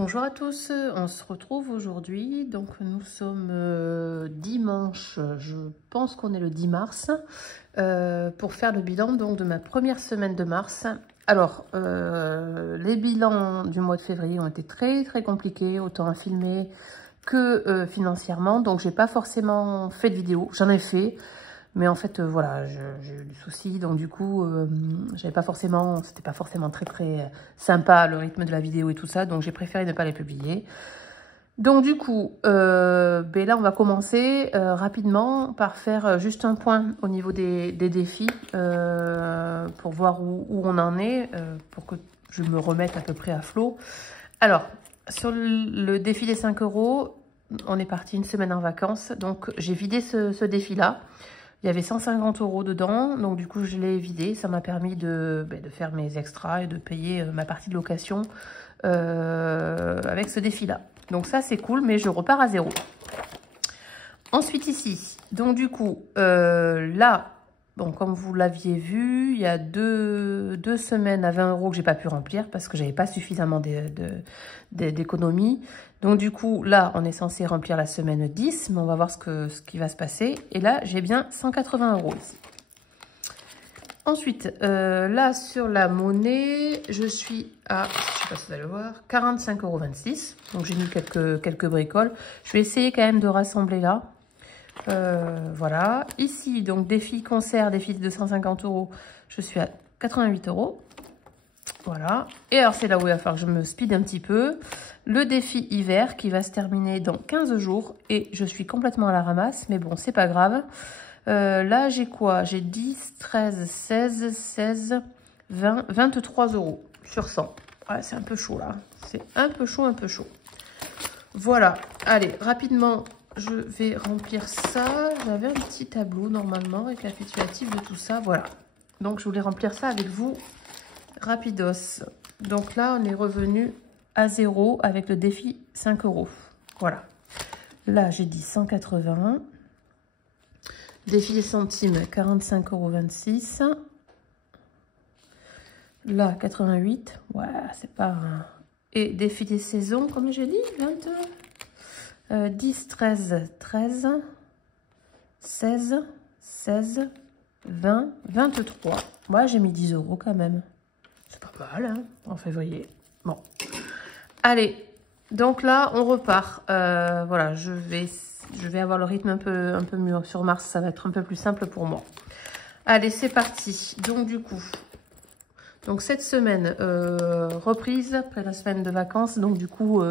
Bonjour à tous, on se retrouve aujourd'hui, donc nous sommes dimanche, je pense qu'on est le 10 mars, pour faire le bilan donc, de ma première semaine de mars. Alors, les bilans du mois de février ont été très compliqués, autant à filmer que financièrement, donc j'ai pas forcément fait de vidéo, j'en ai fait. Mais en fait, voilà, j'ai eu des soucis, donc du coup, c'était pas forcément très sympa le rythme de la vidéo et tout ça, donc j'ai préféré ne pas les publier. Donc du coup, ben là, on va commencer rapidement par faire juste un point au niveau des défis, pour voir où on en est, pour que je me remette à peu près à flot. Alors, sur le défi des 5 €, on est parti une semaine en vacances, donc j'ai vidé ce défi-là. Il y avait 150 € dedans, donc du coup je l'ai vidé. Ça m'a permis de faire mes extras et de payer ma partie de location avec ce défi-là. Donc ça c'est cool, mais je repars à zéro. Ensuite ici, donc du coup, là, bon, comme vous l'aviez vu, il y a deux semaines à 20 € que j'ai pas pu remplir parce que j'avais pas suffisamment d'économies. Donc du coup, là, on est censé remplir la semaine 10, mais on va voir ce qui va se passer. Et là, j'ai bien 180 € ici. Ensuite, là, sur la monnaie, je suis à, je sais pas si vous allez le voir, 45,26 €. Donc j'ai mis quelques bricoles. Je vais essayer quand même de rassembler là. Voilà. Ici, donc défi concert, défi de 250 €, je suis à 88 €. Voilà. Et alors, c'est là où il va falloir que je me speed un petit peu. Le défi hiver qui va se terminer dans 15 jours. Et je suis complètement à la ramasse. Mais bon, c'est pas grave. Là, j'ai quoi? J'ai 10, 13, 16, 16, 20, 23 € sur 100. Ouais, c'est un peu chaud là. C'est un peu chaud. Voilà. Allez, rapidement, je vais remplir ça. J'avais un petit tableau normalement récapitulatif de tout ça. Voilà. Donc, je voulais remplir ça avec vous. Rapidos. Donc là, on est revenu à 0 avec le défi 5 €. Voilà. Là, j'ai dit 180. Défi des centimes, 45,26 €. Là, 88. Ouais, c'est pas... Et défi des saisons, comme j'ai dit, 10, 13, 13, 16, 16, 20, 23. Moi, j'ai mis 10 € quand même. C'est pas mal, hein, en février. Bon. Allez, donc là, on repart. Voilà, je vais avoir le rythme un peu mieux. Sur mars, ça va être un peu plus simple pour moi. Allez, c'est parti. Donc, du coup, cette semaine, reprise après la semaine de vacances. Donc, du coup,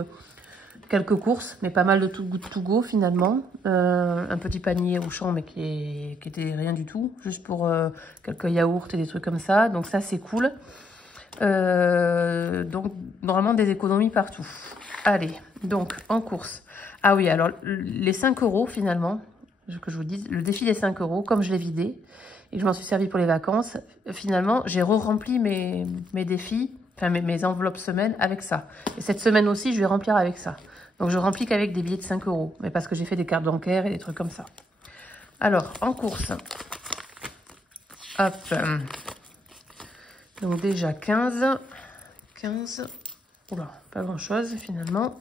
quelques courses, mais pas mal de Too Good To Go finalement. Un petit panier au champ, mais qui était rien du tout. Juste pour quelques yaourts et des trucs comme ça. Donc, ça, c'est cool. Donc normalement des économies partout. Allez, donc en course. Ah oui, alors les 5 € finalement, que je vous dise, le défi des 5 €, comme je l'ai vidé et que je m'en suis servi pour les vacances, finalement j'ai re-rempli mes défis, enfin mes enveloppes semaines avec ça. Et cette semaine aussi je vais remplir avec ça. Donc je remplis qu'avec des billets de 5 €, mais parce que j'ai fait des cartes bancaires et des trucs comme ça. Alors en course, hop. Donc déjà 15, oula, pas grand chose finalement,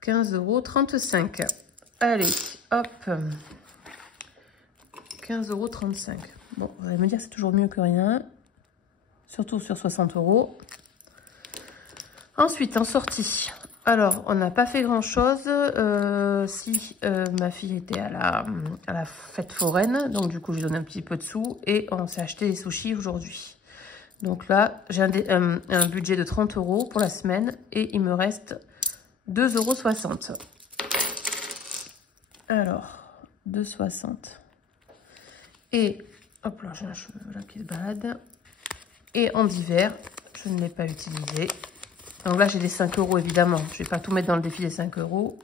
15,35 €. Allez, hop, 15,35 €. Bon, vous allez me dire que c'est toujours mieux que rien, surtout sur 60 €. Ensuite, en sortie, alors on n'a pas fait grand chose, si ma fille était à la fête foraine, donc du coup je lui donne un petit peu de sous et on s'est acheté des sushis aujourd'hui. Donc là, j'ai un budget de 30 € pour la semaine et il me reste 2,60 €. Alors, 2,60 €. Et, hop là, j'ai un cheveu là qui se balade. Et en hiver, je ne l'ai pas utilisé. Donc là, j'ai des 5 € évidemment. Je ne vais pas tout mettre dans le défi des 5 €.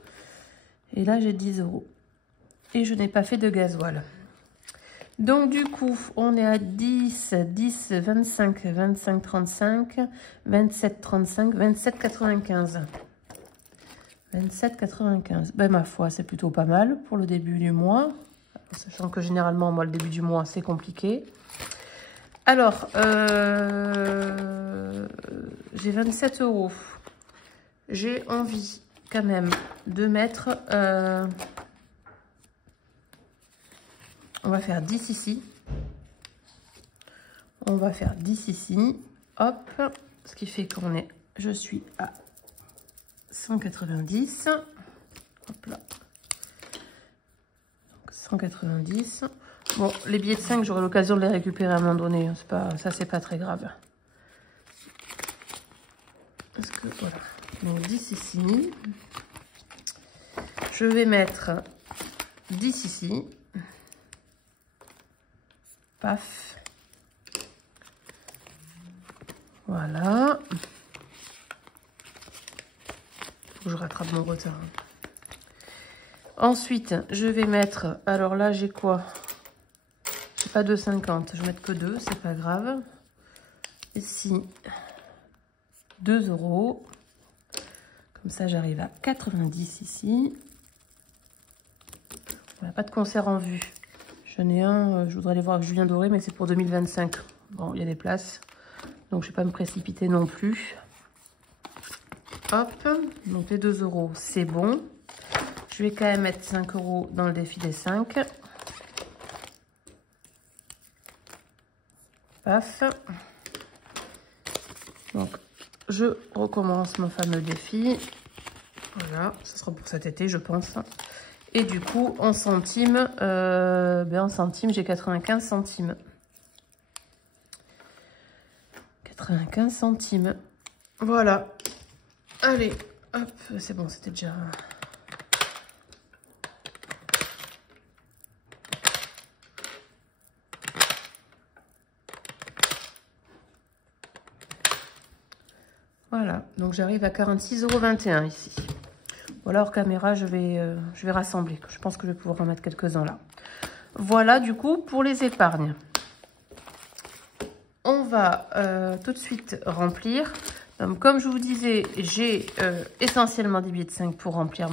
Et là, j'ai 10 €. Et je n'ai pas fait de gasoil. Donc du coup, on est à 10, 10, 25, 25, 35, 27, 35, 27,95. 27,95. Ben ma foi, c'est plutôt pas mal pour le début du mois. Sachant que généralement, moi, le début du mois, c'est compliqué. Alors, j'ai 27 €. j'ai envie quand même de mettre... on va faire 10 ici. On va faire 10 ici. Hop. Ce qui fait qu'on est... Je suis à 190. Hop là. 190. Bon, les billets de 5, j'aurai l'occasion de les récupérer à un moment donné. C'est pas, ça, c'est pas très grave. Parce que, voilà. Donc, 10 ici. Je vais mettre 10 ici. Paf. Voilà. Faut que je rattrape mon retard. Ensuite, je vais mettre... Alors là, j'ai quoi? J'ai pas 2,50. Je vais mettre que 2, c'est pas grave. Ici, 2 €. Comme ça, j'arrive à 90 ici. On n'a pas de concert en vue. J'en ai un, je voudrais aller voir avec Julien Doré, mais c'est pour 2025. Bon, il y a des places, donc je ne vais pas me précipiter non plus. Hop, donc les 2 €, c'est bon. Je vais quand même mettre 5 € dans le défi des 5. Paf. Donc, je recommence mon fameux défi. Voilà, ce sera pour cet été, je pense. Et du coup, en centimes, j'ai 95 centimes. 95 centimes. Voilà. Allez, hop, c'est bon, c'était déjà... Voilà, donc j'arrive à 46,21 € ici. Voilà, hors caméra, je vais rassembler. Je pense que je vais pouvoir en mettre quelques-uns là. Voilà, du coup, pour les épargnes. On va tout de suite remplir. Donc, comme je vous disais, j'ai essentiellement des billets de 5 pour remplir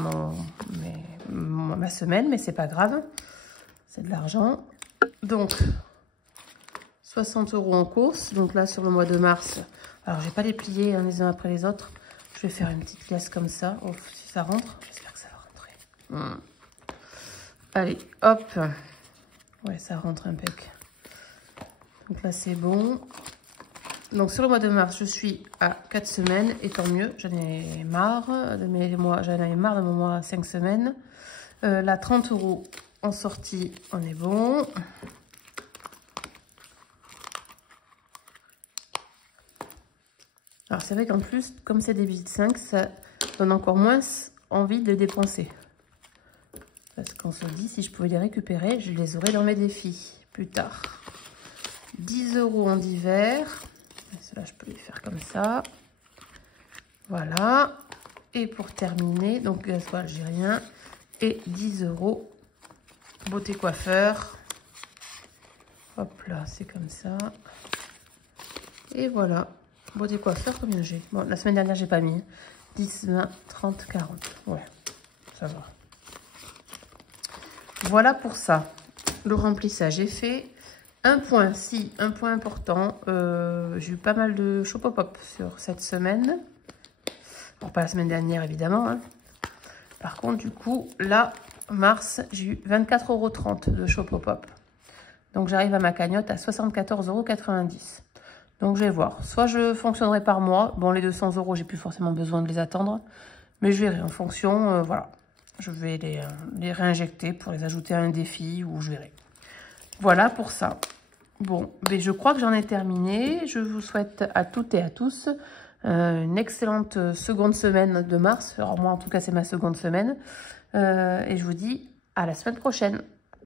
ma semaine, mais c'est pas grave. C'est de l'argent. Donc, 60 € en course. Donc là, sur le mois de mars, alors je vais pas les plier les uns après les autres. Je vais faire une petite pièce comme ça. Oh, si ça rentre, j'espère que ça va rentrer. Allez, hop. Ouais, ça rentre impec. Donc là, c'est bon. Donc sur le mois de mars, je suis à 4 semaines. Et tant mieux, j'en ai marre de mes mois. J'en avais marre de mon mois à 5 semaines. Là, 30 € en sortie, on est bon. Alors c'est vrai qu'en plus, comme c'est des billets de 5, ça donne encore moins envie de les dépenser. Parce qu'on se dit, si je pouvais les récupérer, je les aurais dans mes défis plus tard. 10 € en divers. Cela, je peux les faire comme ça. Voilà. Et pour terminer, donc gasoil, j'ai rien. Et 10 € beauté coiffeur. Hop là, c'est comme ça. Et voilà. Beauté coiffeur, combien j'ai? Bon, la semaine dernière, j'ai pas mis. 10, 20, 30, 40. Ouais, ça va. Voilà pour ça. Le remplissage est fait. Un point important. J'ai eu pas mal de Shopopop sur cette semaine. Alors, pas la semaine dernière, évidemment. Hein. Par contre, du coup, là, mars, j'ai eu 24,30 € de Shopopop. Donc, j'arrive à ma cagnotte à 74,90 €. Donc, je vais voir. Soit je fonctionnerai par mois. Bon, les 200 €, j'ai plus forcément besoin de les attendre. Mais je verrai en fonction. Voilà. Je vais les réinjecter pour les ajouter à un défi ou je verrai. Voilà pour ça. Bon, mais je crois que j'en ai terminé. Je vous souhaite à toutes et à tous une excellente seconde semaine de mars. Alors, moi, en tout cas, c'est ma seconde semaine. Et je vous dis à la semaine prochaine.